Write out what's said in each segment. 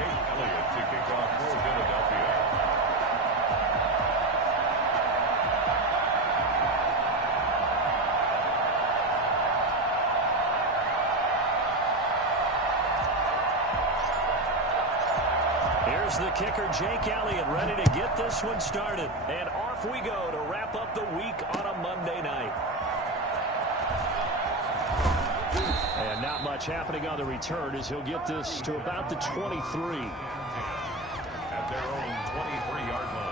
Jake Elliott to kick off for Philadelphia. Here's the kicker, Jake Elliott, ready to get this one started. And off we go to wrap up the week on a Monday night. And not much happening on the return as he'll get this to about the 23. At their own 23-yard line.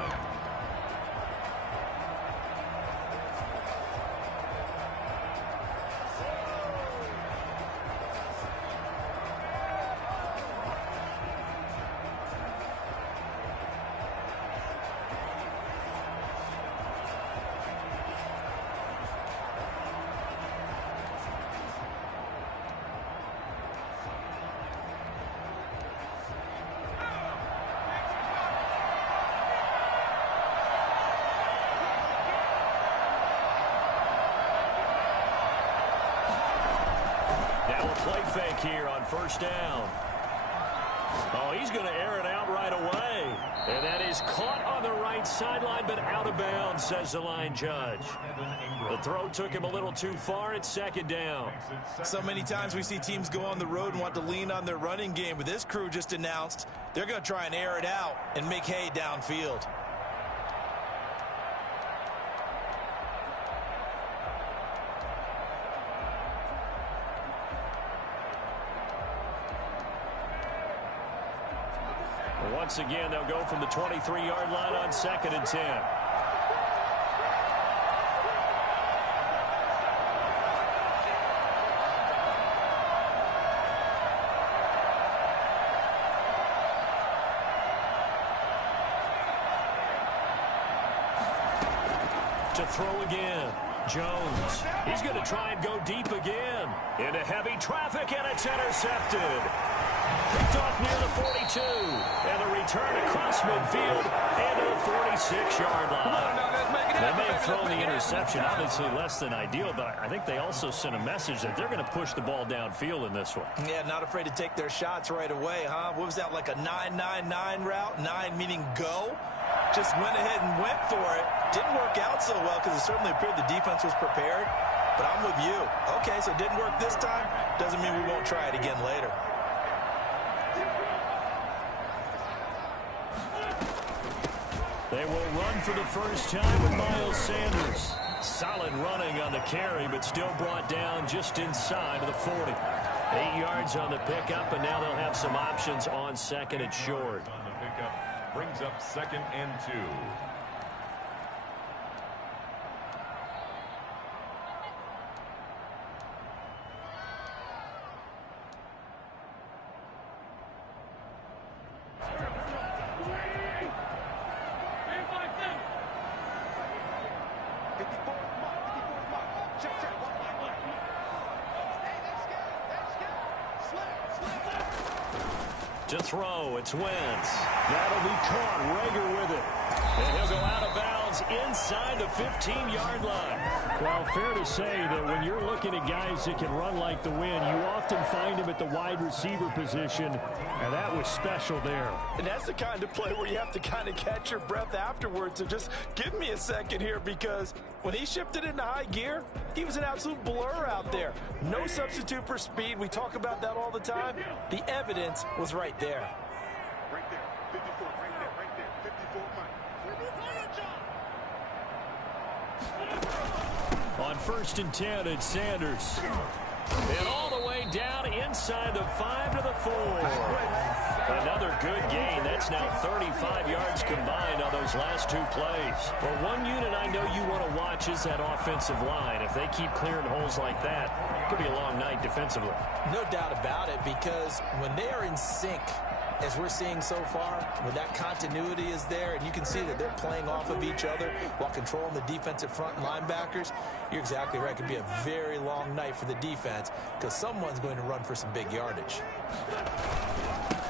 Play fake here on first down. Oh, he's going to air it out right away. And that is caught on the right sideline, but out of bounds, says the line judge. The throw took him a little too far. It's second down. So many times we see teams go on the road and want to lean on their running game, but this crew just announced they're going to try and air it out and make hay downfield. Once again, they'll go from the 23-yard line on 2nd and 10. To throw again. Jones. He's going to try and go deep again. Into heavy traffic, and it's intercepted. Picked off near the 42. And the return across midfield into the 46-yard line. They may have thrown the interception, obviously less than ideal, but I think they also sent a message that they're going to push the ball downfield in this one. Yeah, not afraid to take their shots right away, huh? What was that, like a 9-9-9 route? 9 meaning go? Just went ahead and went for it. Didn't work out so well because it certainly appeared the defense was prepared. But I'm with you. Okay, so it didn't work this time. Doesn't mean we won't try it again later. They will run for the first time with Miles Sanders. Solid running on the carry, but still brought down just inside of the 40. 8 yards on the pickup, and now they'll have some options on 2nd and short. On the pickup, brings up 2nd and 2. To throw, it's Wentz. That'll be caught. Rager with it. And he'll go out of bounds inside the 15-yard line. Well, fair to say that when you're looking at guys that can run like the wind, you often find them at the wide receiver position, and that was special there. And that's the kind of play where you have to kind of catch your breath afterwards. So just give me a second here, because when he shifted into high gear, he was an absolute blur out there. No substitute for speed. We talk about that all the time. The evidence was right there. Right there. 54, right there, right there. 54, Mike. On 1st and 10, it's Sanders. And all the way down inside the 5 to the 4. Another good gain. That's now 35 yards combined on those last 2 plays. Well, one unit I know you want to watch is that offensive line. If they keep clearing holes like that, it could be a long night defensively. No doubt about it, because when they are in sync, as we're seeing so far, when that continuity is there and you can see that they're playing off of each other while controlling the defensive front and linebackers, you're exactly right. It could be a very long night for the defense because someone's going to run for some big yardage.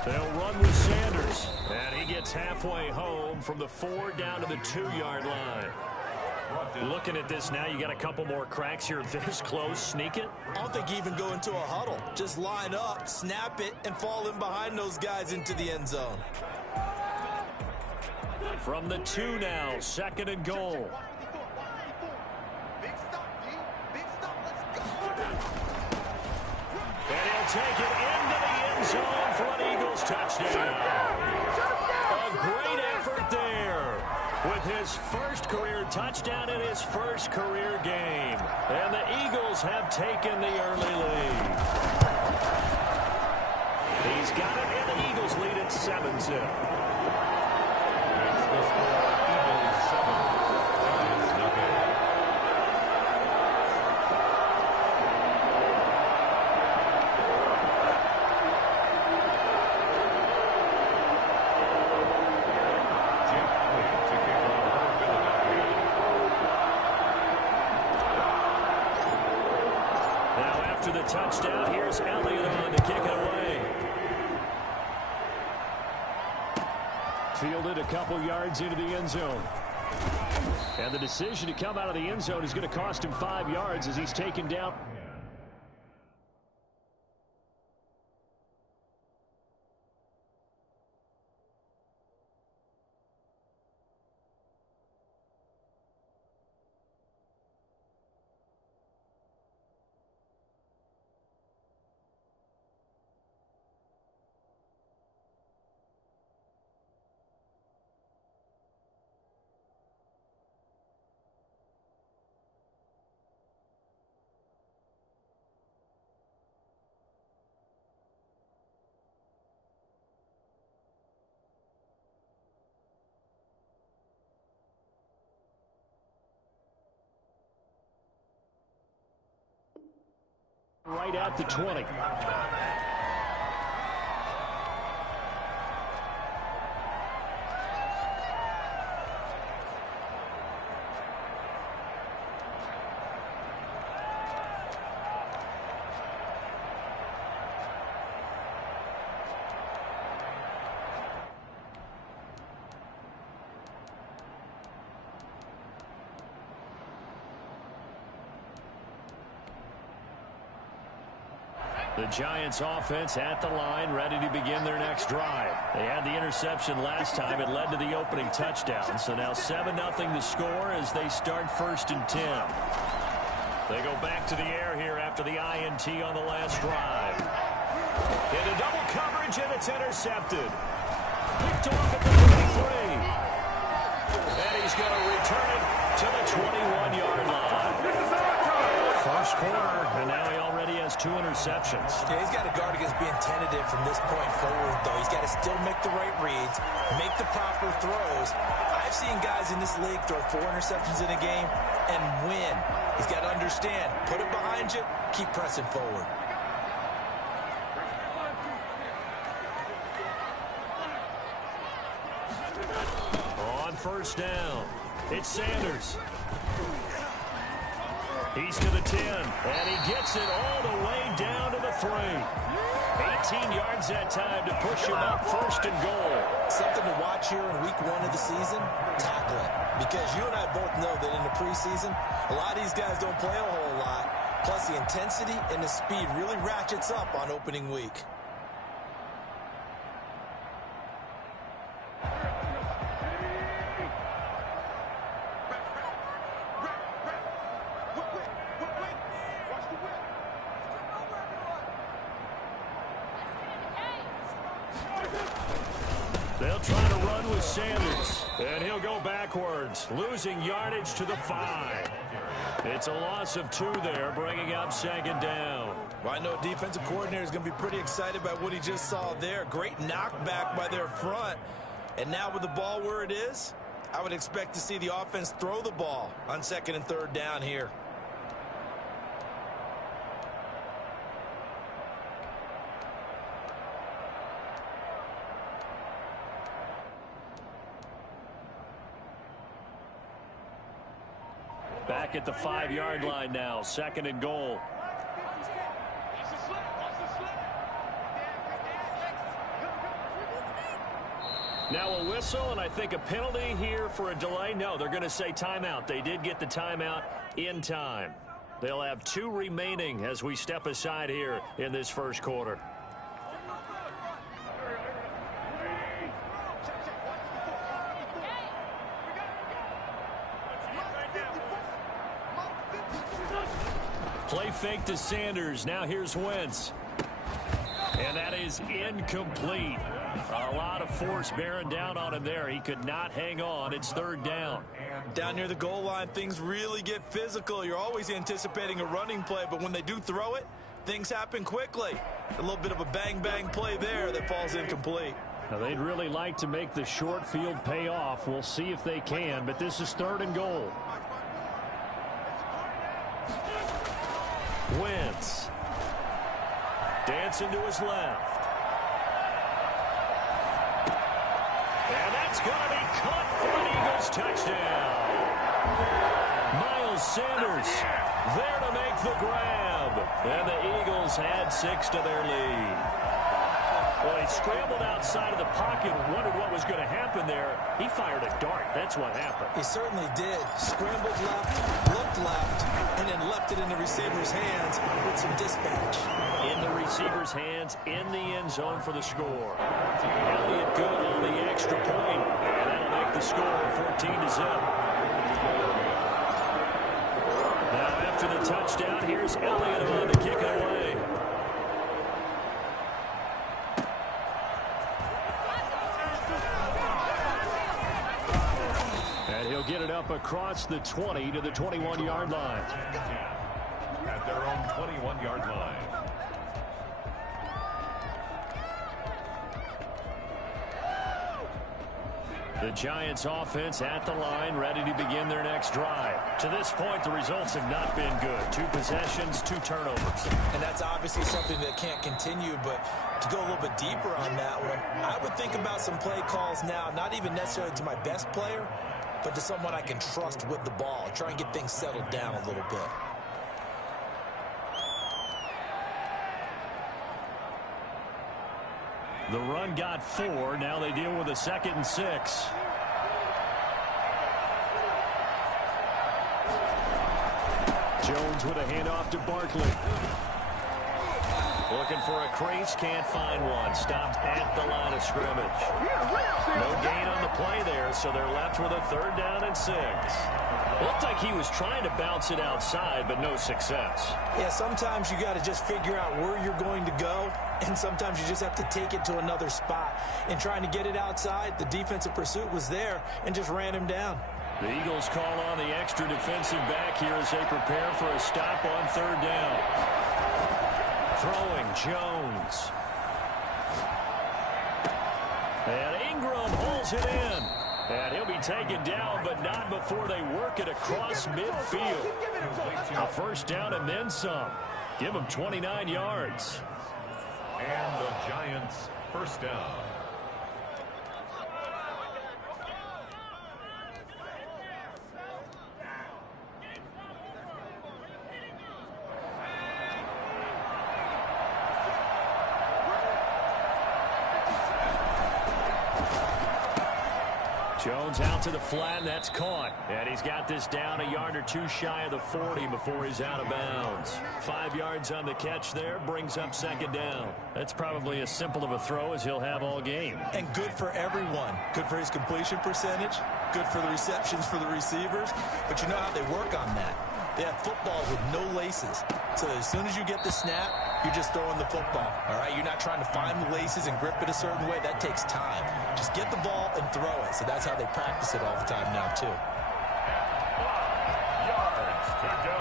They'll run with Sanders, and he gets halfway home from the 4 down to the 2-yard line. brought down. Looking at this now, you got a couple more cracks here. This close, sneak it. I don't think you even go into a huddle. Just line up, snap it, and fall in behind those guys into the end zone. From the 2 now, 2nd and goal. Big stop, D. Big stop. Let's go. And he'll take it into the end zone for an Eagles touchdown. A great effort there with his first career touchdown in his first career game. And the Eagles have taken the early lead. He's got it, and the Eagles lead at 7-0. The score, Eagles 7, Giants nothing. Jeff Elliott to kick off for Philadelphia. Now after the touchdown, here's Elliott on to kick it away. Fielded a couple yards into the end zone. And the decision to come out of the end zone is going to cost him 5 yards as he's taken down. Right at the 20. The Giants offense at the line, ready to begin their next drive. They had the interception last time. It led to the opening touchdown. So now 7-0 to score as they start 1st and 10. They go back to the air here after the INT on the last drive. Into double coverage, and it's intercepted. Picked off at the 23. And he's going to return it to the 21-yard line. First quarter, and now he already has 2 interceptions. Yeah, he's got to guard against being tentative from this point forward, though. He's got to still make the right reads, make the proper throws. I've seen guys in this league throw 4 interceptions in a game and win. He's got to understand, put it behind you, keep pressing forward. On 1st down, it's Sanders. He's to the 10, and he gets it all the way down to the 3. 18 yards that time to push him up 1st and goal. Something to watch here in week 1 of the season, tackling. Because you and I both know that in the preseason, a lot of these guys don't play a whole lot. Plus, the intensity and the speed really ratchets up on opening week. They'll try to run with Sanders, and he'll go backwards, losing yardage to the 5. It's a loss of 2 there, bringing up 2nd down. Well, I know a defensive coordinator is going to be pretty excited about what he just saw there. Great knockback by their front. And now with the ball where it is, I would expect to see the offense throw the ball on 2nd and 3rd down here. Back at the 5-yard line now, 2nd and goal. Now a whistle, and I think a penalty here for a delay. No, they're going to say timeout. They did get the timeout in time. They'll have 2 remaining as we step aside here in this first quarter. Play fake to Sanders. Now here's Wentz. And that is incomplete. A lot of force bearing down on him there. He could not hang on. It's 3rd down. Down near the goal line, things really get physical. You're always anticipating a running play, but when they do throw it, things happen quickly. A little bit of a bang-bang play there that falls incomplete. Now, they'd really like to make the short field pay off. We'll see if they can, but this is 3rd and goal. Wentz. Dancing to his left. And that's going to be caught for an Eagles touchdown. Miles Sanders there to make the grab. And the Eagles add 6 to their lead. Well, he scrambled outside of the pocket and wondered what was going to happen there. He fired a dart. That's what happened. He certainly did. Scrambled left, looked left, and then left it in the receiver's hands with some dispatch. In the receiver's hands, in the end zone for the score. Elliott good on the extra point, and that'll make the score 14-0. Now after the touchdown, here's Elliott on to kick it away. And he'll get it up across the 20 to the 21-yard line. At their own 21-yard line. The Giants offense at the line, ready to begin their next drive. To this point, the results have not been good. 2 possessions, 2 turnovers. And that's obviously something that can't continue, but to go a little bit deeper on that one, I would think about some play calls now, not even necessarily to my best player, but to someone I can trust with the ball. Try and get things settled down a little bit. The run got 4. Now they deal with a 2nd and 6. Jones with a handoff to Barkley. Looking for a crease, can't find one. Stopped at the line of scrimmage. No gain on the play there, so they're left with a 3rd down and 6. Looked like he was trying to bounce it outside, but no success. Yeah, sometimes you got to just figure out where you're going to go, and sometimes you just have to take it to another spot. And trying to get it outside, the defensive pursuit was there and just ran him down. The Eagles call on the extra defensive back here as they prepare for a stop on 3rd down. Throwing Jones. And Ingram holds it in. And he'll be taken down, but not before they work it across midfield. A 1st down and then some. Give them 29 yards. And the Giants' 1st down. Jones out to the flat, and that's caught. And he's got this down a yard or 2 shy of the 40 before he's out of bounds. 5 yards on the catch there, brings up 2nd down. That's probably as simple of a throw as he'll have all game. And good for everyone. Good for his completion percentage, good for the receptions for the receivers. But you know how they work on that. They have football with no laces. So as soon as you get the snap, you're just throwing the football. All right, you're not trying to find the laces and grip it a certain way. That takes time. Just get the ball and throw it. So that's how they practice it all the time now, too. 5 yards to go.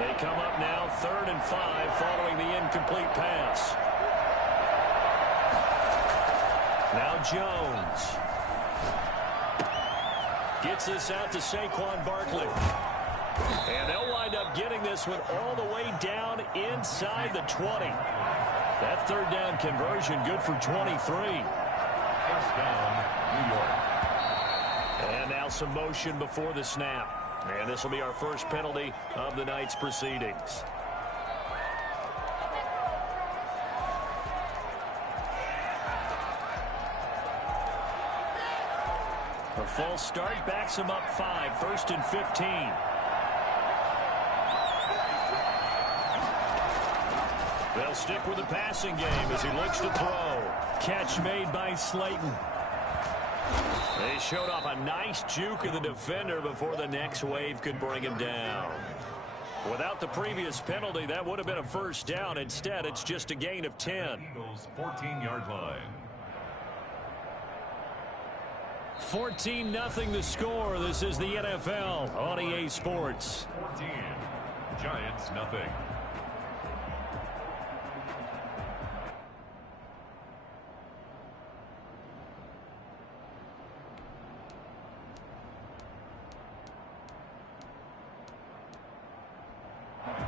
They come up now 3rd and 5 following the incomplete pass. Now Jones. Gets this out to Saquon Barkley. And they'll wind up getting this one all the way down inside the 20. That 3rd down conversion good for 23. 1st down, New York. And now some motion before the snap. And this will be our first penalty of the night's proceedings. A false start backs him up 5, 1st and 15. They'll stick with the passing game as he looks to throw. Catch made by Slayton. They showed off a nice juke of the defender before the next wave could bring him down. Without the previous penalty, that would have been a first down. Instead, it's just a gain of 10. Eagles 14-yard line. 14-0 the score. This is the NFL on EA Sports. 14. Giants nothing.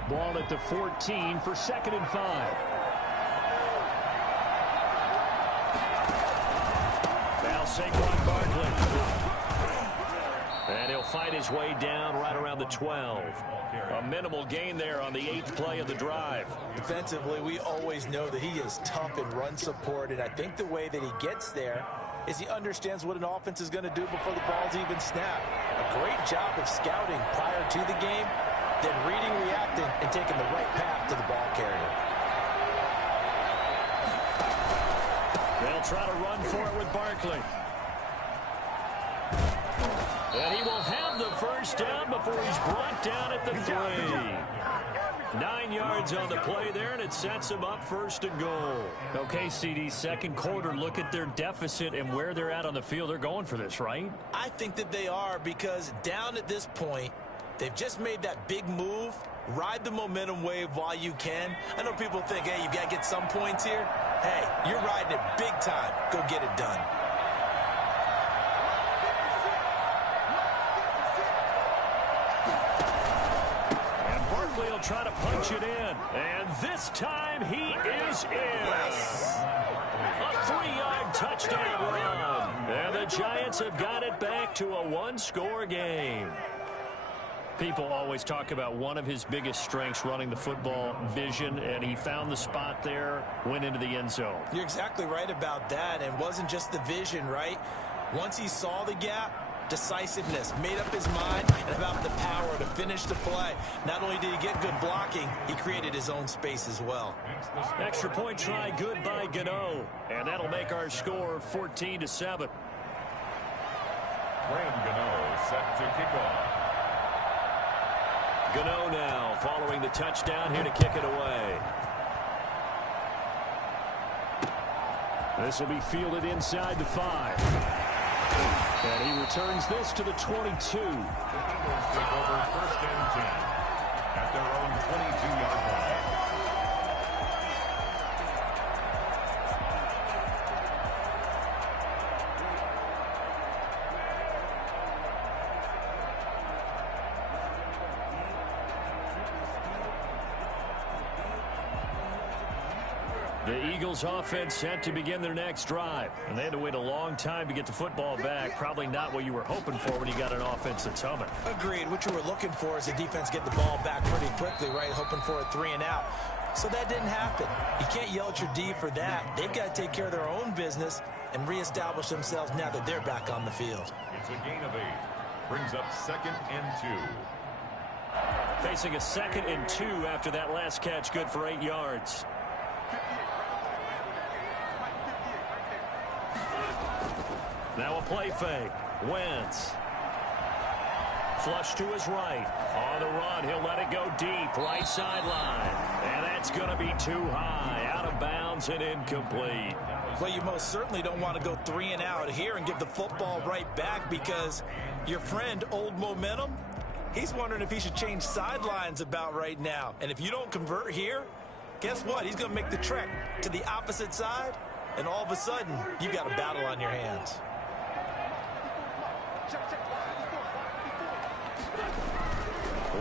Ball at the 14 for 2nd and 5. Now Saquon Barkley. And he'll fight his way down right around the 12. A minimal gain there on the 8th play of the drive. Defensively, we always know that he is tough in run support, and I think the way that he gets there is he understands what an offense is going to do before the ball's even snapped. A great job of scouting prior to the game, then reading, reacting, and taking the right path to the ball carrier. They'll try to run for it with Barkley. And he will have the first down before he's brought down at the 3. 9 yards on the play there, and it sets him up 1st and goal. Okay, CD, second quarter, look at their deficit and where they're at on the field. They're going for this, right? I think that they are, because down at this point, they've just made that big move. Ride the momentum wave while you can. I know people think, hey, you got to get some points here. Hey, you're riding it big time. Go get it done. And Barkley will try to punch it in. And this time he is in. A 3-yard touchdown run. And the Giants have got it back to a 1-score game. People always talk about one of his biggest strengths, running the football, vision, and he found the spot there, went into the end zone. You're exactly right about that, and it wasn't just the vision, right? Once he saw the gap, decisiveness, made up his mind, and about the power to finish the play. Not only did he get good blocking, he created his own space as well. Extra point try, good by Gano, and that'll make our score 14-7. Graham Gano set to kick off. Gano now following the touchdown here to kick it away. This will be fielded inside the 5. And he returns this to the 22. The Eagles take over 1st and 10 at their own 22-yard line. The Eagles offense set to begin their next drive. And they had to wait a long time to get the football back. Probably not what you were hoping for when you got an offense that's humming. Agreed. What you were looking for is the defense get the ball back pretty quickly, right? Hoping for a 3 and out. So that didn't happen. You can't yell at your D for that. They've got to take care of their own business and reestablish themselves now that they're back on the field. It's a gain of 8. Brings up 2nd and 2. Facing a 2nd and 2 after that last catch, good for 8 yards. Now a play fake. Wentz. Flush to his right. On the run, he'll let it go deep. Right sideline. And that's going to be too high. Out of bounds and incomplete. Well, you most certainly don't want to go 3 and out here and give the football right back, because your friend, Old Momentum, he's wondering if he should change sidelines about right now. And if you don't convert here, guess what? He's going to make the trek to the opposite side, and all of a sudden, you got a battle on your hands.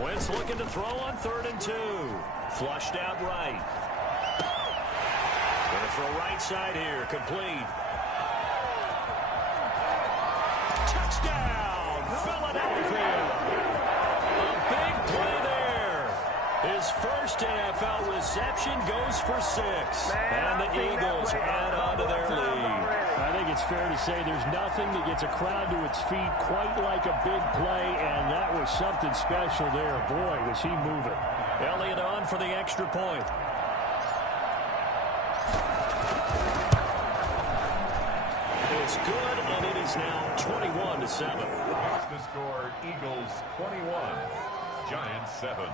Wentz looking to throw on 3rd and 2. Flushed out right. Going to throw right side here. Complete. Touchdown, Philadelphia. A big play there. His first NFL reception goes for 6. And the Eagles add on to their lead. I think it's fair to say there's nothing that gets a crowd to its feet quite like a big play, and that was something special there. Boy, was he moving. Elliott on for the extra point. It's good, and it is now 21-7. The score, Eagles 21, Giants 7.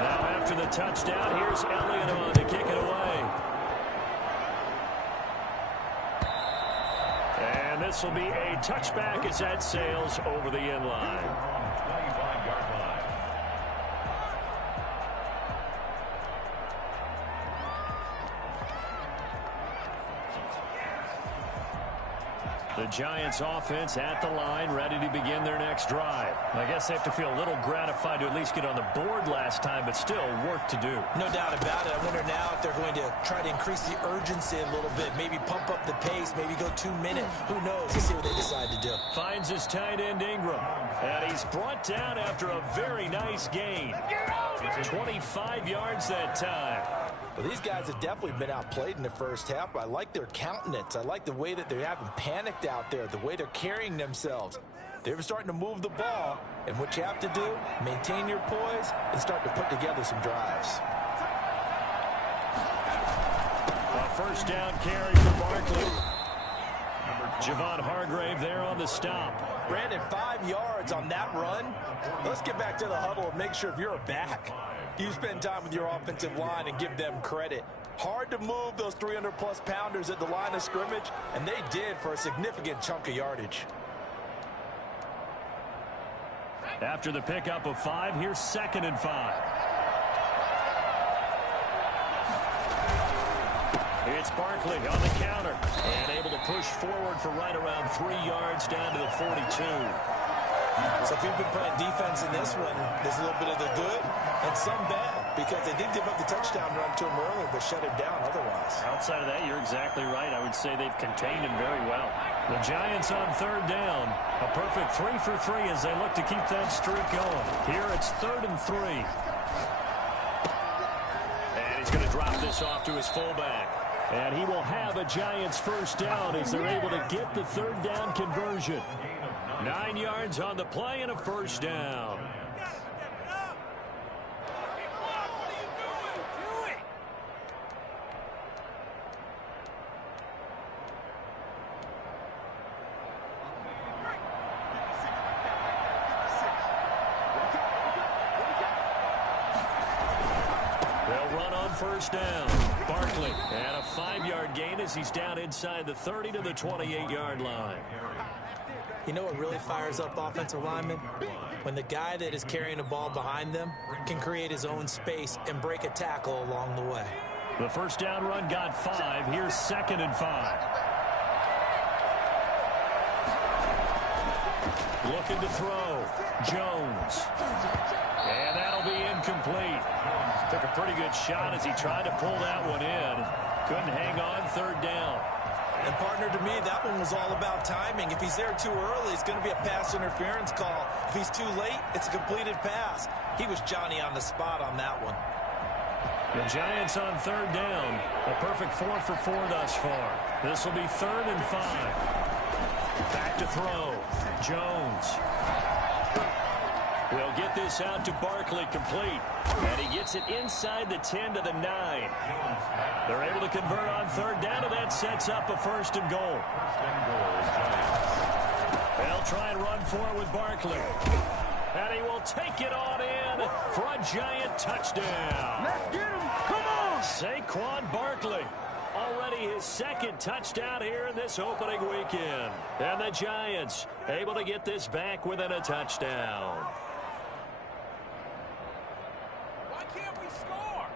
Now after the touchdown, here's Elliott on to kick it away. And this will be a touchback as that sails over the end line. 25-yard line. The Giants offense at the line, ready to begin their next drive. I guess they have to feel a little gratified to at least get on the board last time, but still work to do. No doubt about it. I wonder now if they're going to try to increase the urgency a little bit, maybe pump up the pace, maybe go 2 minutes. Who knows? Let's see what they decide to do. Finds his tight end Ingram. And he's brought down after a very nice gain. 25 yards that time. Well, these guys have definitely been outplayed in the first half. I like their countenance. I like the way that they haven't panicked out there, the way they're carrying themselves. They're starting to move the ball, and what you have to do, maintain your poise and start to put together some drives. A first down carry for Barkley. Javon Hargrave there on the stop. Brandon, 5 yards on that run. Let's get back to the huddle and make sure if you're a back, you spend time with your offensive line and give them credit. Hard to move those 300-plus pounders at the line of scrimmage, and they did for a significant chunk of yardage. After the pickup of 5, here's 2nd and 5. It's Barkley on the counter and able to push forward for right around 3 yards down to the 42. So if you've been playing defense in this one, there's a little bit of the good and some bad, because they did give up the touchdown run to him earlier but shut him down otherwise. Outside of that, you're exactly right. I would say they've contained him very well. The Giants on 3rd down. A perfect 3 for 3 as they look to keep that streak going. Here it's 3rd and 3. And he's going to drop this off to his fullback. And he will have a Giants first down as they're able to get the 3rd down conversion. 9 yards on the play and a first down. They'll run on first down. Barkley, and a 5-yard gain as he's down inside the 30 to the 28-yard line. You know what really fires up offensive linemen? When the guy that is carrying the ball behind them can create his own space and break a tackle along the way. The first down run got 5. Here's 2nd and 5. Looking to throw. Jones. And that'll be incomplete. Took a pretty good shot as he tried to pull that one in. Couldn't hang on. 3rd down. And partner, to me, that one was all about timing. If he's there too early, it's going to be a pass interference call. If he's too late, it's a completed pass. He was Johnny on the spot on that one. The Giants on 3rd down. A perfect 4 for 4 thus far. This will be 3rd and 5. Back to throw. Jones. They'll get this out to Barkley complete. And he gets it inside the 10 to the 9. They're able to convert on 3rd down, and that sets up a 1st and goal. They'll try and run for it with Barkley. And he will take it on in for a Giant touchdown. Let's get him. Come on. Saquon Barkley. Already his 2nd touchdown here in this opening weekend. And the Giants able to get this back within a touchdown. Why can't we score?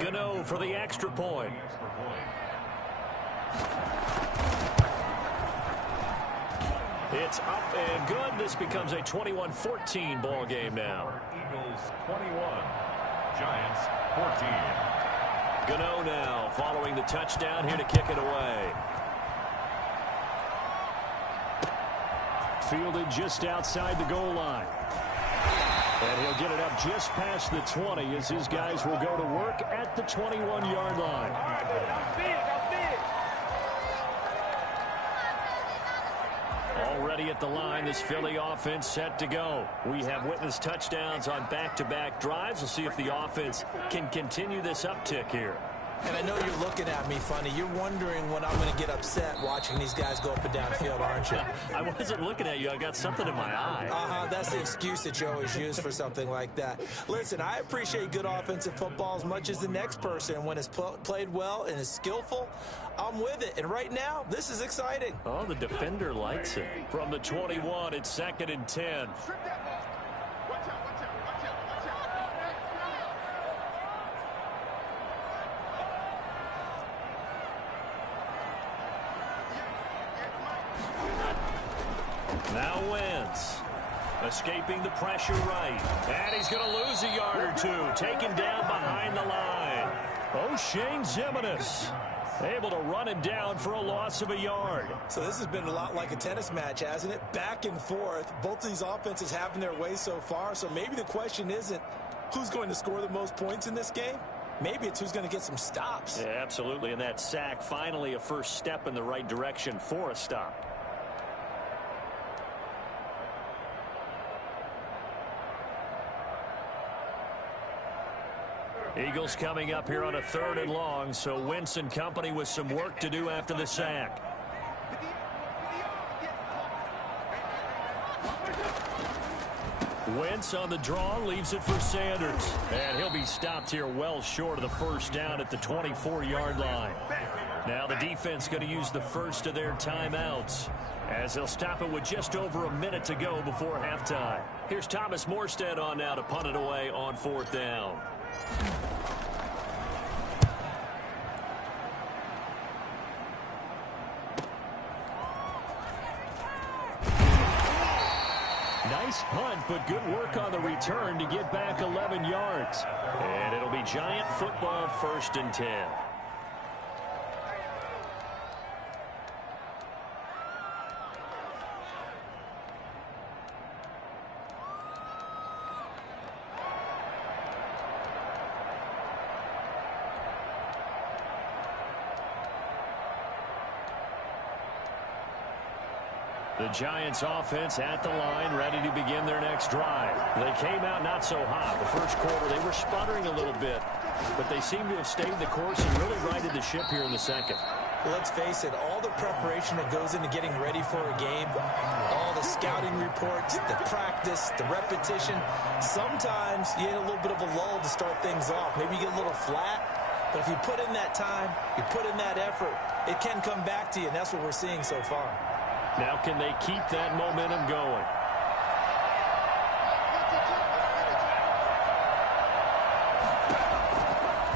Gano for the extra point. It's up and good. This becomes a 21-14 ball game now. Cowboys 21. Giants 14. Gano now following the touchdown here to kick it away. Fielded just outside the goal line. And he'll get it up just past the 20 as his guys will go to work at the 21-yard line. Already at the line, this Philly offense set to go. We have witnessed touchdowns on back-to-back drives. We'll see if the offense can continue this uptick here. And I know you're looking at me funny. You're wondering when I'm going to get upset watching these guys go up and down the field, aren't you? I wasn't looking at you. I got something in my eye. That's the excuse that you always use for something like that. Listen, I appreciate good offensive football as much as the next person. When it's played well and is skillful, I'm with it. And right now, this is exciting. Oh, the defender likes it. From the 21, it's 2nd and 10. Now Wentz, escaping the pressure right. And he's going to lose a yard or two. Taken down behind the line. O'Shane Ximines able to run him down for a loss of a yard. So this has been a lot like a tennis match, hasn't it? Back and forth. Both of these offenses having their way so far. So maybe the question isn't who's going to score the most points in this game. Maybe it's who's going to get some stops. Yeah, absolutely. And that sack, finally a first step in the right direction for a stop. Eagles coming up here on a 3rd and long, so Wentz and company with some work to do after the sack. Wentz on the draw, leaves it for Sanders. And he'll be stopped here well short of the first down at the 24-yard line. Now the defense going to use the first of their timeouts as they'll stop it with just over a minute to go before halftime. Here's Thomas Morstead on now to punt it away on 4th down. Nice punt, but good work on the return to get back 11 yards. And it'll be Giant football, 1st and 10. The Giants offense at the line, ready to begin their next drive. They came out not so hot. The first quarter, they were sputtering a little bit, but they seem to have stayed the course and really righted the ship here in the second. Well, let's face it, all the preparation that goes into getting ready for a game, all the scouting reports, the practice, the repetition, sometimes you get a little bit of a lull to start things off. Maybe you get a little flat, but if you put in that time, you put in that effort, it can come back to you, and that's what we're seeing so far. Now can they keep that momentum going?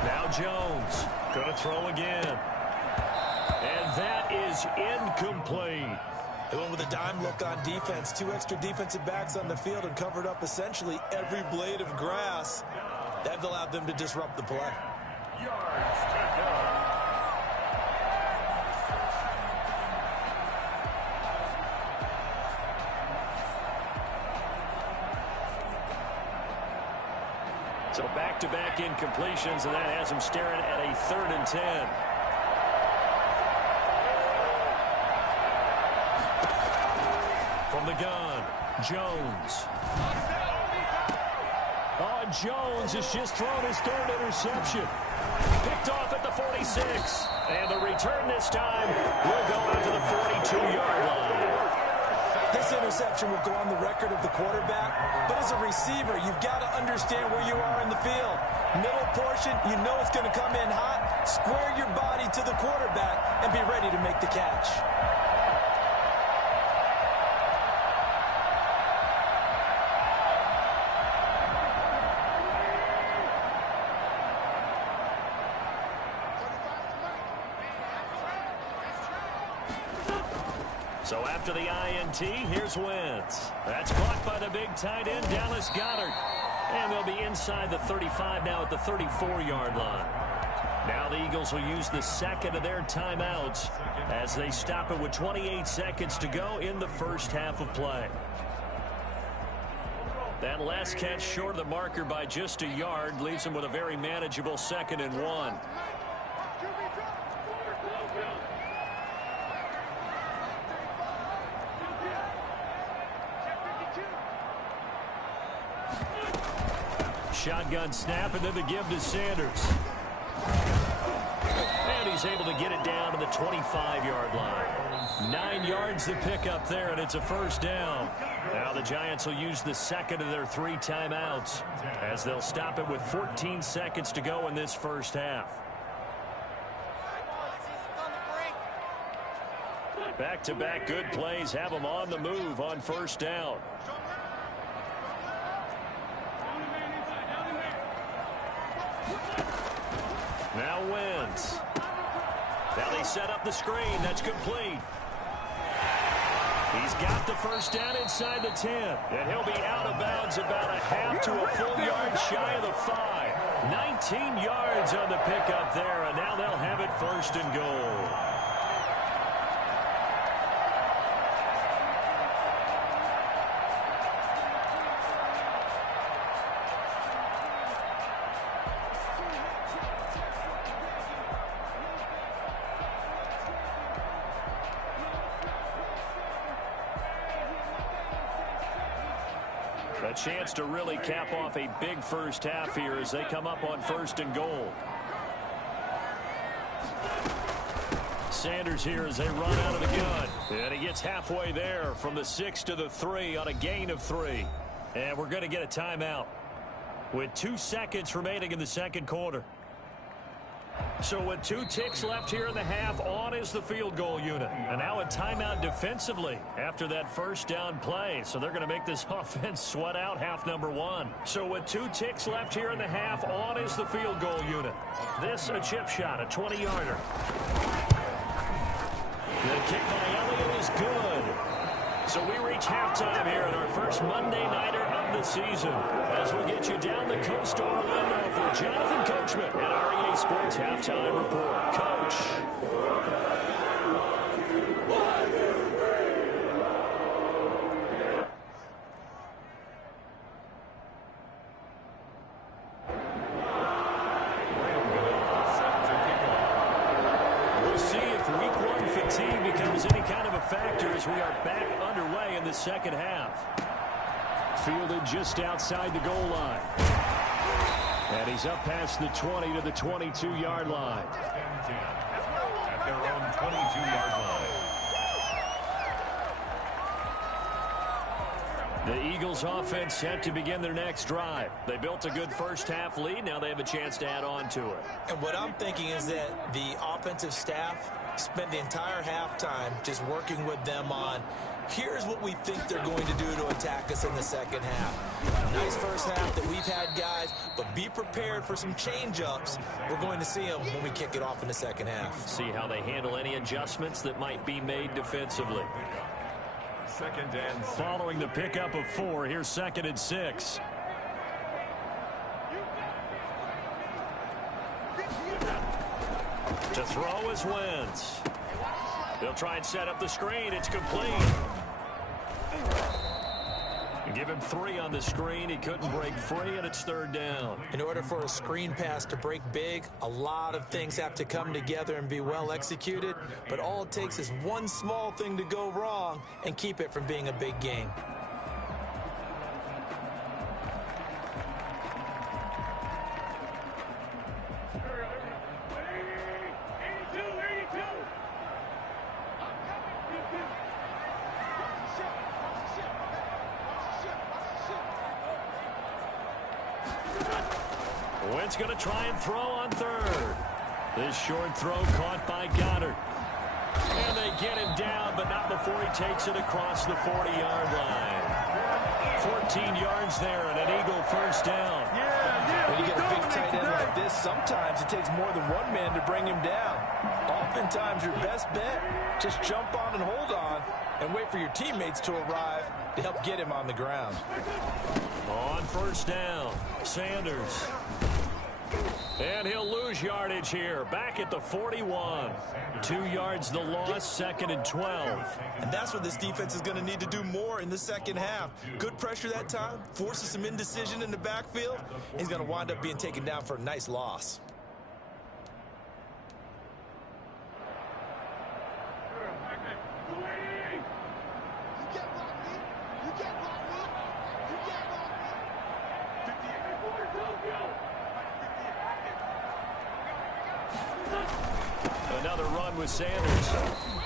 Now Jones going to throw again. And that is incomplete. They went with a dime look on defense. 2 extra defensive backs on the field and covered up essentially every blade of grass. That allowed them to disrupt the play. Yards to go. So back-to-back incompletions, and that has him staring at a 3rd and 10. From the gun, Jones. Oh, Jones has just thrown his 3rd interception. Picked off at the 46. And the return this time will go out to the 42-yard line. This interception will go on the record of the quarterback, but as a receiver, you've got to understand where you are in the field. Middle portion, you know it's going to come in hot. Square your body to the quarterback and be ready to make the catch. So after the INT, here's Wentz. That's caught by the big tight end, Dallas Goedert. And they'll be inside the 35 now at the 34-yard line. Now the Eagles will use the second of their timeouts as they stop it with 28 seconds to go in the first half of play. That last catch short of the marker by just a yard leaves them with a very manageable 2nd and 1. Shotgun snap, and then the give to Sanders. And he's able to get it down to the 25-yard line. 9 yards to pick up there, and it's a first down. Now the Giants will use the second of their 3 timeouts as they'll stop it with 14 seconds to go in this first half. Back-to-back good plays have them on the move on first down. Now Wentz. Now they set up the screen. That's complete. He's got the first down inside the 10. And he'll be out of bounds about a half to a full yard shy of the 5. 19 yards on the pickup there, and now they'll have it first and goal. A chance to really cap off a big first half here as they come up on first and goal. Sanders here as they run out of the gun. And he gets halfway there from the 6 to the 3 on a gain of 3. And we're going to get a timeout with 2 seconds remaining in the second quarter. So with 2 ticks left here in the half, on is the field goal unit. And now a timeout defensively after that first down play. So they're going to make this offense sweat out half number 1. So with 2 ticks left here in the half, on is the field goal unit. This a chip shot, a 20-yarder. The kick by Elliott is good. So we reach halftime here in our first Monday Nighter of the season as we get you down the coast to Orlando for Jonathan Coachman at our EA Sports Halftime Report. Coach. We'll see if week 1 fatigue becomes any kind of a factor as we are back underway in the second half. Fielded just outside the goal line. And he's up past the 20 to the 22-yard line. At their own 22-yard line. The Eagles offense set to begin their next drive. They built a good first half lead. Now they have a chance to add on to it. And what I'm thinking is that the offensive staff spent the entire halftime just working with them on, here's what we think they're going to do to attack us in the second half. Nice first half that we've had, guys, but be prepared for some change-ups. We're going to see them when we kick it off in the second half. See how they handle any adjustments that might be made defensively. Second and 6. Following the pickup of 4, here's 2nd and 6. To throw is Wentz. They'll try and set up the screen. It's complete. Give him 3 on the screen. He couldn't break free, and it's 3rd down. In order for a screen pass to break big, a lot of things have to come together and be well executed, but all it takes is one small thing to go wrong and keep it from being a big game. Wentz going to try and throw on 3rd. This short throw caught by Goddard. And they get him down, but not before he takes it across the 40-yard line. 14 yards there and an Eagle first down. When you get a big tight end like this, sometimes it takes more than one man to bring him down. Oftentimes your best bet, just jump on and hold on and wait for your teammates to arrive to help get him on the ground. On first down, Sanders. And he'll lose yardage here. Back at the 41. 2 yards the loss, 2nd and 12. And that's what this defense is going to need to do more in the second half. Good pressure that time, forces some indecision in the backfield. He's going to wind up being taken down for a nice loss. Another run with Sanders.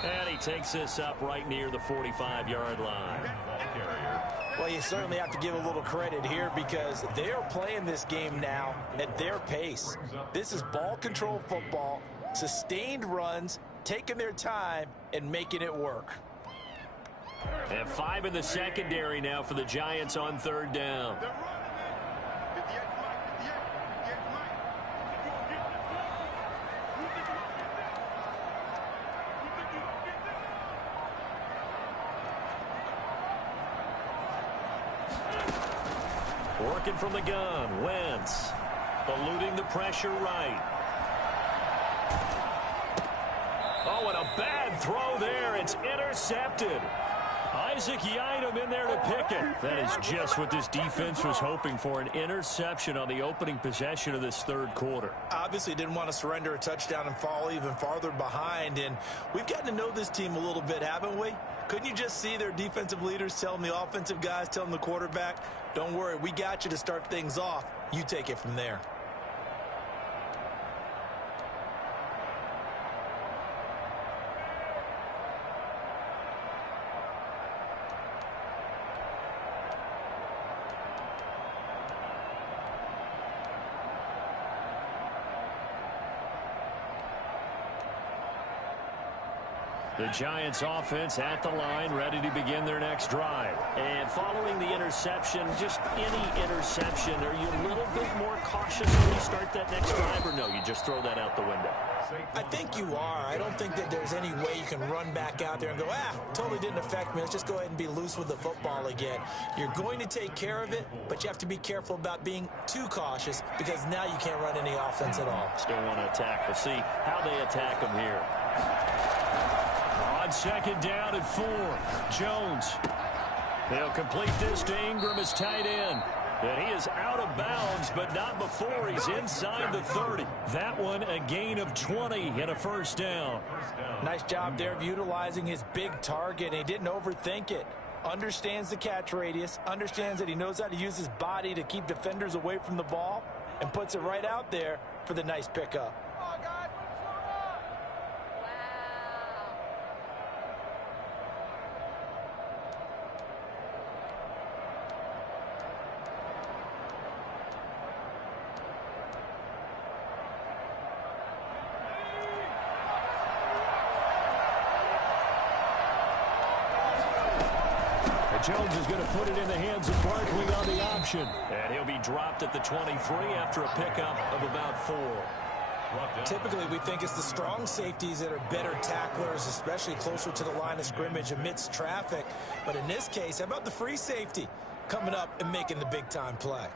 And he takes this up right near the 45-yard line. Well, you certainly have to give a little credit here because they are playing this game now at their pace. This is ball control football, sustained runs, taking their time, and making it work. And 5 in the secondary now for the Giants on 3rd down. Working from the gun, Wentz. Eluding the pressure right. Oh, and a bad throw there. It's intercepted. Isaac Yiadom in there to pick it. That is just what this defense was hoping for, an interception on the opening possession of this 3rd quarter. Obviously didn't want to surrender a touchdown and fall even farther behind, and we've gotten to know this team a little bit, haven't we? Couldn't you just see their defensive leaders telling the offensive guys, telling the quarterback, don't worry, we got you to start things off. You take it from there. The Giants offense at the line, ready to begin their next drive. And following the interception, just any interception, are you a little bit more cautious when you start that next drive, or no, you just throw that out the window? I think you are. I don't think that there's any way you can run back out there and go, totally didn't affect me. Let's just go ahead and be loose with the football again. You're going to take care of it, but you have to be careful about being too cautious because now you can't run any offense at all. Still want to attack. We'll see how they attack them here. On 2nd down and 4, Jones. They'll complete this to Ingram as tight end. And he is out of bounds, but not before he's inside the 30. That one a gain of 20 and a first down. Nice job there of utilizing his big target, and he didn't overthink it. Understands the catch radius, understands that he knows how to use his body to keep defenders away from the ball, and puts it right out there for the nice pickup. Jones is going to put it in the hands of Barkley on the option. And he'll be dropped at the 23 after a pickup of about 4. Typically, we think it's the strong safeties that are better tacklers, especially closer to the line of scrimmage amidst traffic. But in this case, how about the free safety coming up and making the big-time play?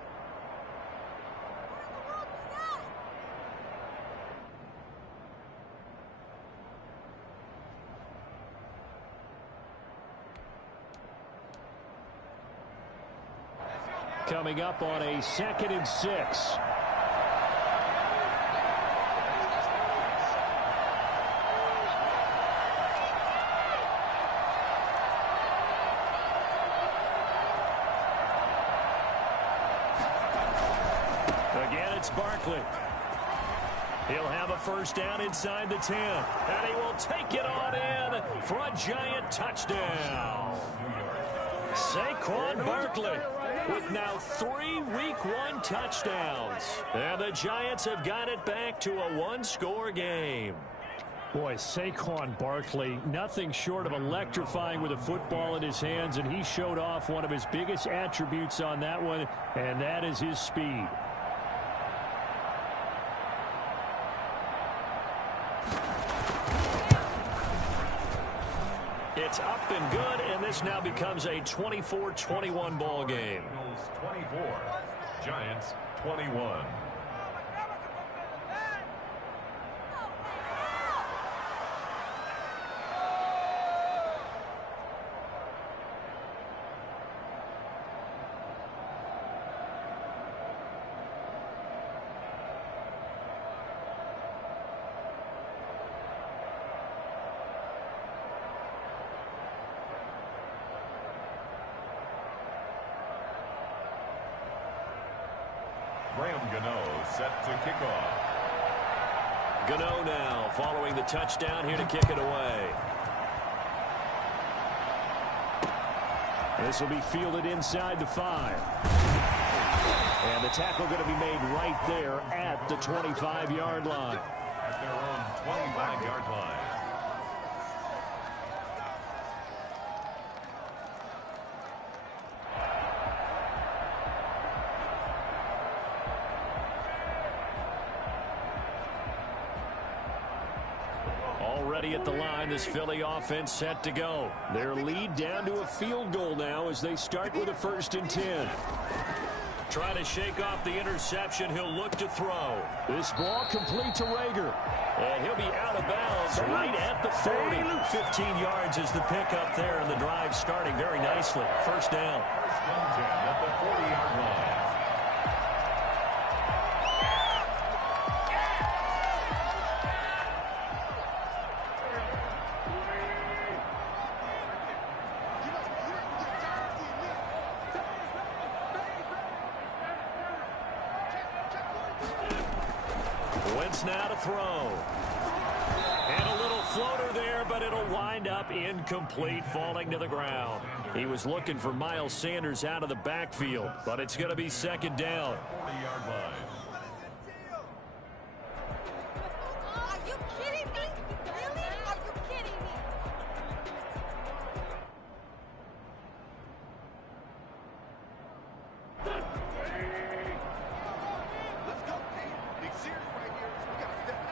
Coming up on a 2nd and 6. Again, it's Barkley. He'll have a first down inside the 10. And he will take it on in for a Giant touchdown. Saquon Barkley with now 3 Week 1 touchdowns. And the Giants have got it back to a 1-score game. Boy, Saquon Barkley, nothing short of electrifying with a football in his hands, and he showed off one of his biggest attributes on that one, and that is his speed. It's up and good, and this now becomes a 24-21 ball game. Eagles 24, Giants 21. Gano set to kick off. Gano now following the touchdown here to kick it away. This will be fielded inside the 5. And the tackle going to be made right there at the 25-yard line. At their own 25-yard line. Already at the line, this Philly offense set to go. Their lead down to a field goal now as they start with a 1st and 10. Trying to shake off the interception. He'll look to throw. This ball complete to Rager. And he'll be out of bounds right at the 40. 15 yards is the pickup there, and the drive starting very nicely. 1st down. 1st and 10 at the 40-yard line. Now to throw. And a little floater there, but it'll wind up incomplete, falling to the ground. He was looking for Miles Sanders out of the backfield, but it's going to be 2nd down. 40-yard line. Are you kidding me? Really? Are you kidding me? Let's go, team. Big series right here. We got to step it up.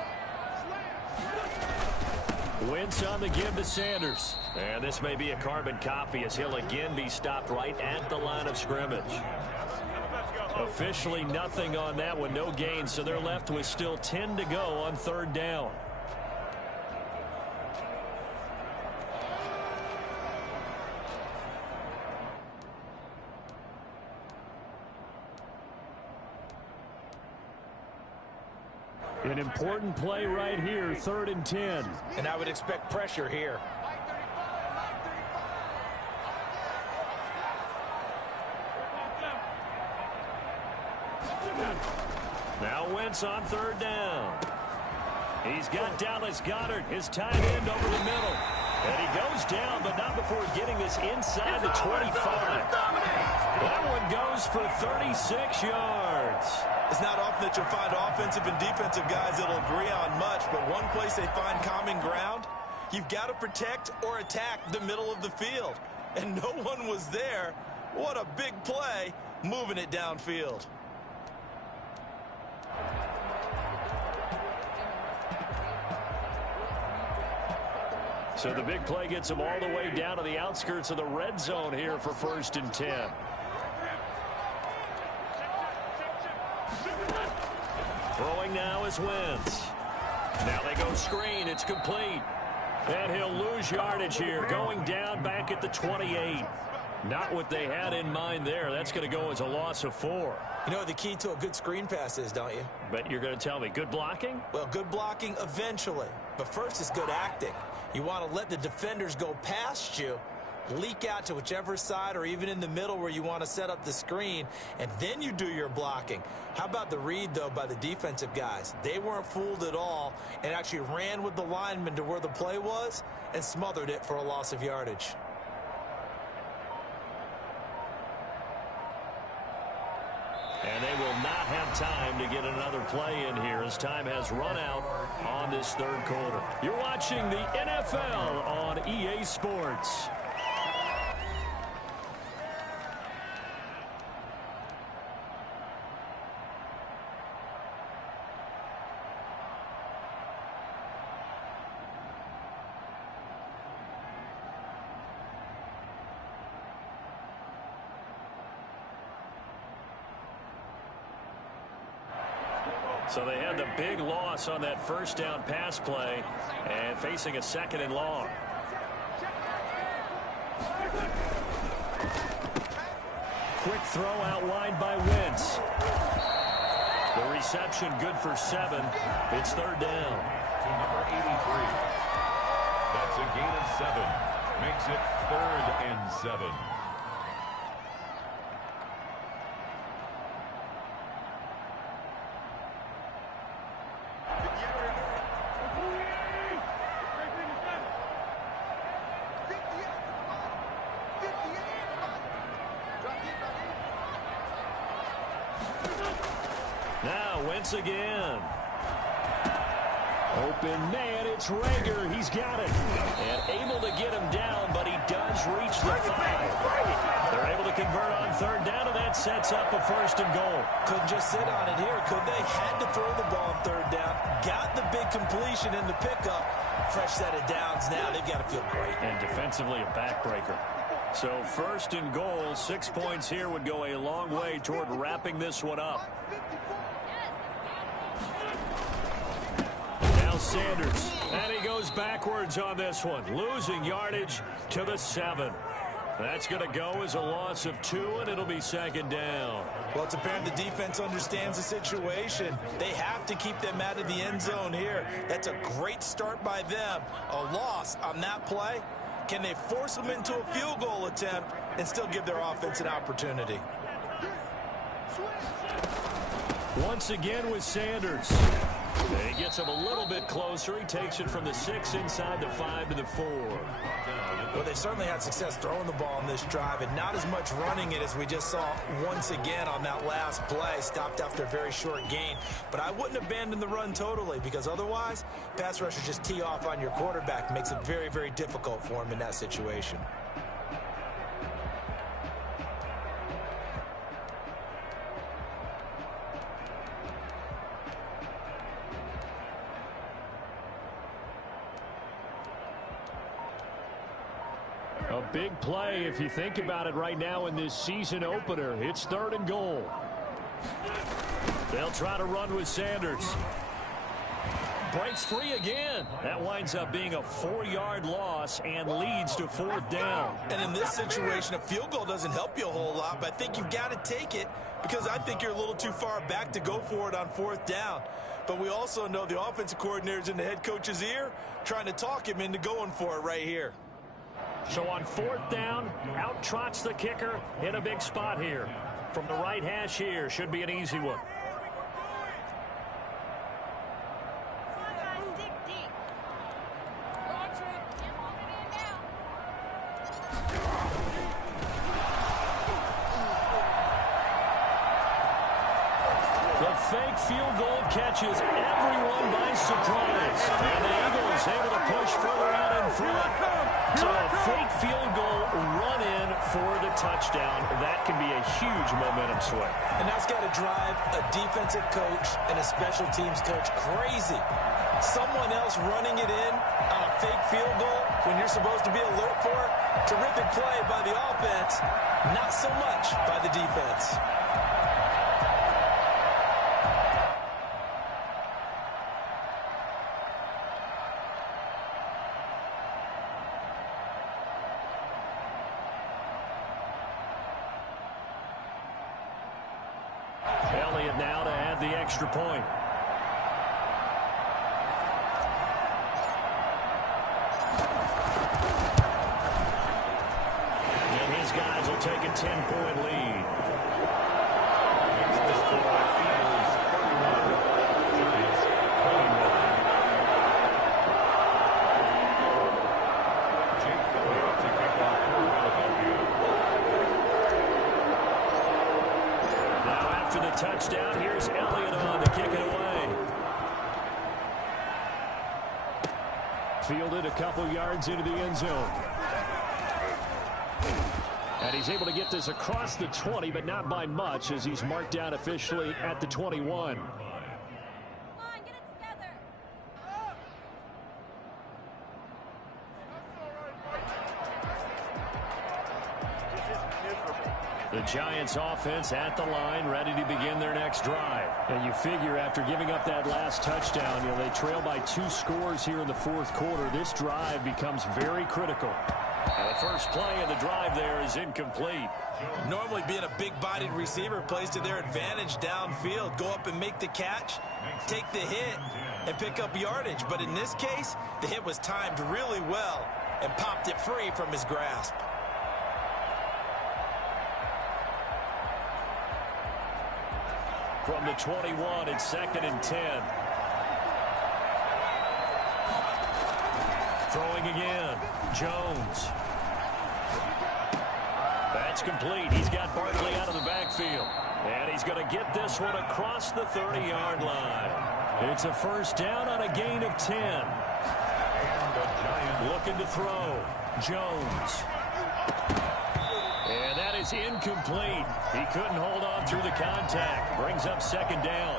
Wentz on the give to Sanders. And this may be a carbon copy as he'll again be stopped right at the line of scrimmage. Officially nothing on that one, no gain, so they're left with still 10 to go on 3rd down. An important play right here, 3rd and 10. And I would expect pressure here. Now Wentz on 3rd down. He's got Dallas Goedert, his tight end over the middle. And he goes down, but not before getting this inside the 25. That one goes for 36 yards. It's not often that you'll find offensive and defensive guys that'll agree on much, but one place they find common ground, you've got to protect or attack the middle of the field. And no one was there. What a big play, moving it downfield. So the big play gets him all the way down to the outskirts of the red zone here for 1st and 10. Throwing now is Wentz. Now they go screen. It's complete. And he'll lose yardage here, going down back at the 28. Not what they had in mind there. That's going to go as a loss of 4. You know what the key to a good screen pass is, don't you? But you're going to tell me good blocking? Well, good blocking eventually. But first is good acting. You want to let the defenders go past you, leak out to whichever side or even in the middle where you want to set up the screen, and then you do your blocking. How about the read, though, by the defensive guys? They weren't fooled at all and actually ran with the lineman to where the play was and smothered it for a loss of yardage. And they will not have time to get another play in here as time has run out on this 3rd quarter. You're watching the NFL on EA Sports. So they had the big loss on that first down pass play and facing a 2nd and long. Quick throw out wide by Wentz. The reception good for 7. It's 3rd down. To number 83. That's a gain of 7. Makes it 3rd and 7. Now Wentz again. Open man, it's Rager. He's got it. And able to get him down, but he does reach the 5. They're able to convert on 3rd down, and that sets up a 1st and goal. Couldn't just sit on it here, could they? Had to throw the ball on 3rd down. Got the big completion in the pickup. Fresh set of downs now. They've got to feel great. And defensively a backbreaker. So 1st and goal, 6 points here would go a long way toward wrapping this one up. Now Sanders, and he goes backwards on this one, losing yardage to the 7. That's going to go as a loss of 2, and it'll be 2nd down. Well, it's apparent the defense understands the situation. They have to keep them out of the end zone here. That's a great start by them. A loss on that play. Can they force them into a field goal attempt and still give their offense an opportunity? Once again with Sanders. He gets him a little bit closer. He takes it from the 6 inside the 5 to the 4. Well, they certainly had success throwing the ball on this drive and not as much running it as we just saw once again on that last play. Stopped after a very short gain. But I wouldn't abandon the run totally, because otherwise, pass rushers just tee off on your quarterback. Makes it very, very difficult for him in that situation. A big play if you think about it right now in this season opener. It's 3rd and goal. They'll try to run with Sanders. Breaks free again. That winds up being a 4-yard loss and leads to 4th down. And in this situation, a field goal doesn't help you a whole lot, but I think you've got to take it because I think you're a little too far back to go for it on 4th down. But we also know the offensive coordinator's in the head coach's ear trying to talk him into going for it right here. So on 4th down, out trots the kicker in a big spot here. From the right hash here, should be an easy one. The fake field goal catches everyone by surprise. And the Eagles able to push further out in front. So a fake field goal run in for the touchdown. That can be a huge momentum swing. And that's got to drive a defensive coach and a special teams coach crazy. Someone else running it in on a fake field goal when you're supposed to be alert for it. Terrific play by the offense, not so much by the defense. Elliott now to add the extra point. And his guys will take a 10-point lead. Touchdown. Here's Elliott on to kick it away. Fielded a couple yards into the end zone. And he's able to get this across the 20, but not by much, as he's marked down officially at the 21. The Giants offense at the line, ready to begin their next drive. And you figure after giving up that last touchdown, they trail by 2 scores here in the fourth quarter. This drive becomes very critical. And the first play of the drive there is incomplete. Normally being a big-bodied receiver plays to their advantage downfield. Go up and make the catch, take the hit, and pick up yardage. But in this case, the hit was timed really well and popped it free from his grasp. From the 21, it's 2nd and 10. Throwing again. Jones. That's complete. He's got Barkley out of the backfield. And he's going to get this one across the 30-yard line. It's a first down on a gain of 10. Looking to throw. Jones. And that is incomplete. He couldn't hold on through the contact. Brings up 2nd down.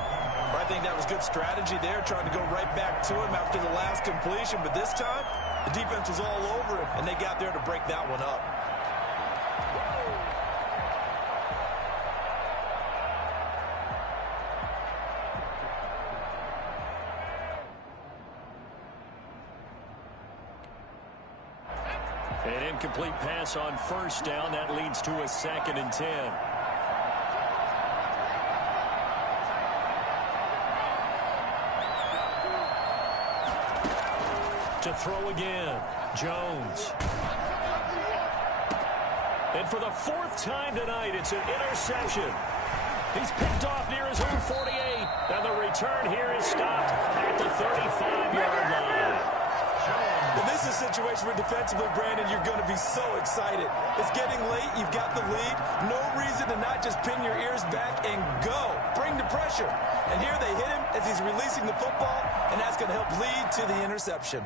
I think that was good strategy there, trying to go right back to him after the last completion. But this time, the defense was all over him, and they got there to break that one up. An incomplete pass on first down. That leads to a 2nd and 10. To throw again. Jones. And for the 4th time tonight, it's an interception. He's picked off near his own 48. And the return here is stopped at the 35-yard line. Well, this is a situation where defensively, Brandon, you're going to be so excited. It's getting late. You've got the lead. No reason to not just pin your ears back and go. Bring the pressure. And here they hit him as he's releasing the football, and that's going to help lead to the interception.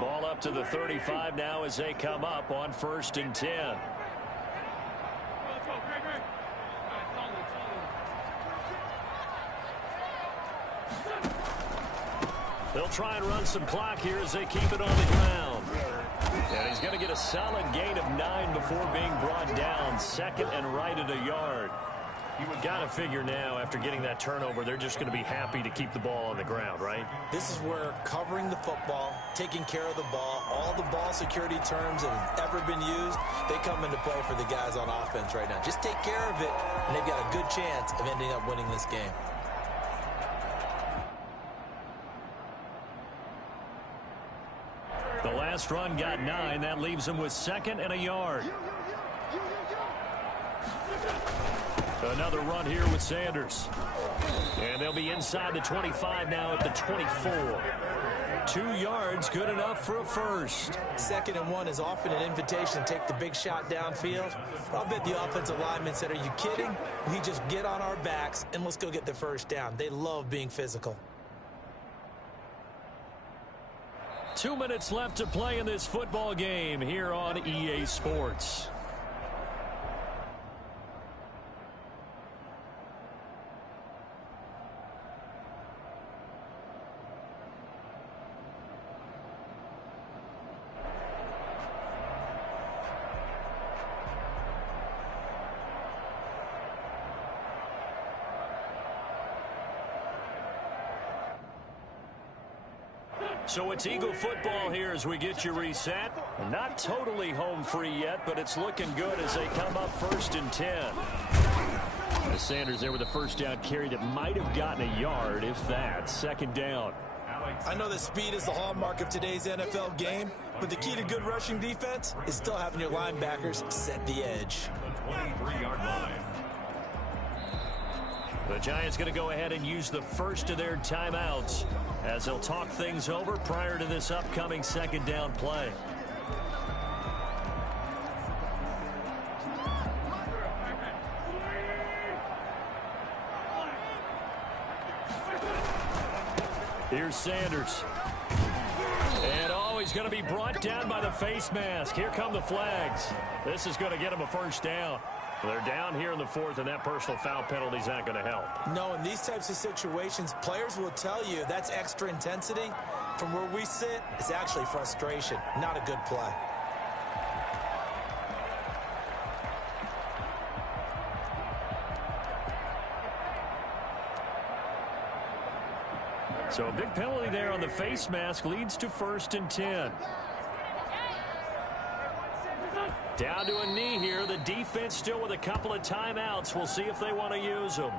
Ball up to the 35 now as they come up on 1st and 10. They'll try and run some clock here as they keep it on the ground. And he's going to get a solid gain of 9 before being brought down. 2nd and right at a yard. You would got to figure now, after getting that turnover, they're just going to be happy to keep the ball on the ground, right? This is where covering the football, taking care of the ball, all the ball security terms that have ever been used, they come into play for the guys on offense right now. Just take care of it, and they've got a good chance of ending up winning this game. The last run got 9. That leaves them with 2nd and a yard. Another run here with Sanders. And they'll be inside the 25 now at the 24. 2 yards, good enough for a first. 2nd and 1 is often an invitation to take the big shot downfield. I'll bet the offensive lineman said, "Are you kidding? We just get on our backs and let's go get the first down." They love being physical. 2 minutes left to play in this football game here on EA Sports. So it's Eagle football here as we get you reset. Not totally home free yet, but it's looking good as they come up 1st and 10. The Sanders there with a first down carry that might have gotten a yard, if that. 2nd down. I know that speed is the hallmark of today's NFL game, but the key to good rushing defense is still having your linebackers set the edge. The 23-yard line. The Giants going to go ahead and use the first of their timeouts as they'll talk things over prior to this upcoming 2nd down play. Here's Sanders. And Oh, he's going to be brought down by the face mask. Here come the flags. This is going to get him a first down. They're down here in the fourth, and that personal foul penalty is not going to help. No, in these types of situations, players will tell you that's extra intensity. From where we sit, it's actually frustration, not a good play. So a big penalty there on the face mask leads to 1st and 10. Down to a knee here. The defense still with a couple of timeouts. We'll see if they want to use them.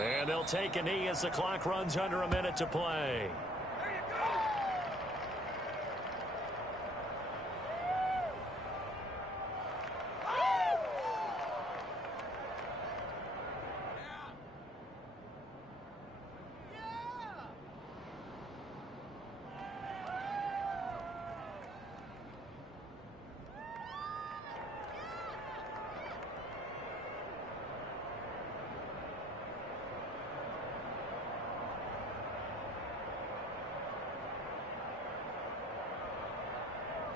And they'll take a knee as the clock runs under a minute to play.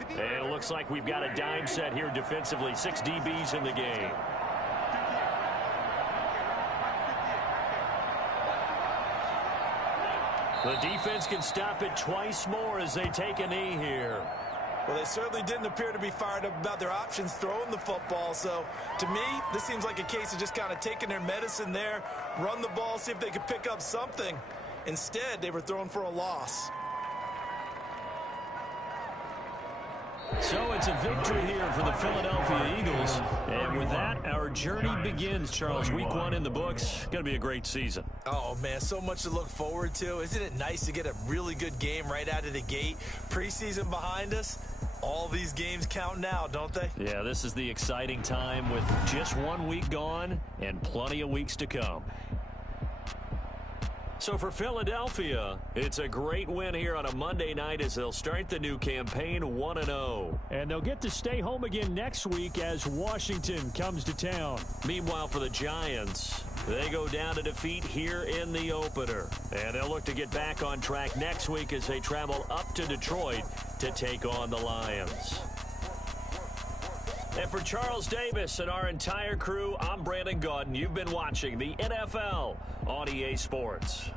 And it looks like we've got a dime set here defensively. 6 DBs in the game. The defense can stop it twice more as they take a knee here. Well, they certainly didn't appear to be fired up about their options throwing the football. So, to me, this seems like a case of just kind of taking their medicine there, run the ball, see if they could pick up something. Instead, they were throwing for a loss. So it's a victory here for the Philadelphia Eagles. And with that, our journey begins, Charles. Week 1 in the books. Going to be a great season. Oh, man, so much to look forward to. Isn't it nice to get a really good game right out of the gate? Preseason behind us. All these games count now, don't they? Yeah, this is the exciting time with just 1 week gone and plenty of weeks to come. So for Philadelphia, it's a great win here on a Monday night as they'll start the new campaign 1-0. And they'll get to stay home again next week as Washington comes to town. Meanwhile, for the Giants, they go down to defeat here in the opener. And they'll look to get back on track next week as they travel up to Detroit to take on the Lions. And for Charles Davis and our entire crew, I'm Brandon Gaudin. You've been watching the NFL on EA Sports.